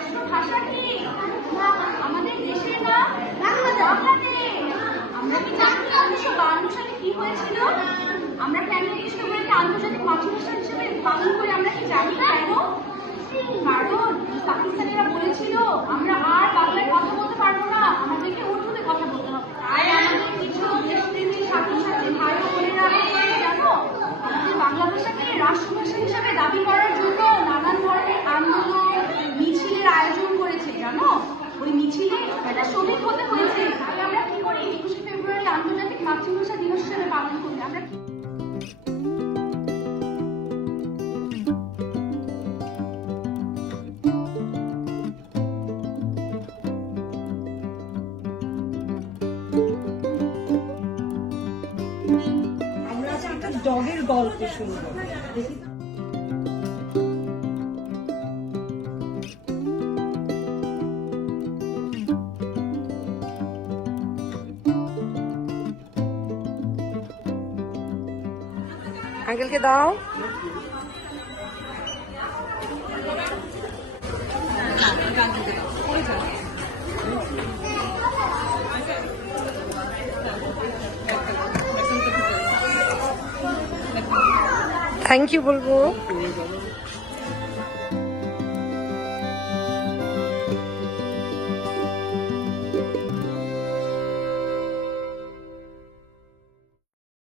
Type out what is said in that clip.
রাষ্ট্রভাষা কি? আমাদের দেশের নাম বাংলাদেশ। আমরা কি জানি 1952 সালে কি হয়েছিল? আমরা কেন বিশ্বভারতী আন্তর্জাতিক মাতৃভাষা হিসেবে পালন করে আমরা কি জানি না কেন? কারণ পাকিস্তানিরা বলেছিল আমরা আর বাংলায় কথা বলতে পারবো না, আমাদেরকে উর্দুতে কথা বলতে হবে। তাই আমাদের কিছু দেশপ্রেমী ছাত্রছাত্রী ভাই ও বোনেরা জানো আমাদের বাংলা ভাষাকে রাষ্ট্রভাষা হিসেবে দাবি করার জন্য নানান ধরনের আন্দোলন মিছিলের আয়োজন করেছে জানো। ওই মিছিলে একটা শহীদ হতে হয়েছে। তাই আমরা কি করি 21শে ফেব্রুয়ারি আন্তর্জাতিক মাতৃভাষা দিবস হিসেবে পালন করি। আমরা একটা ডগের গল্প শুনবো। আঙ্কেলকে দাও। থ্যাংক ইউ বলবো।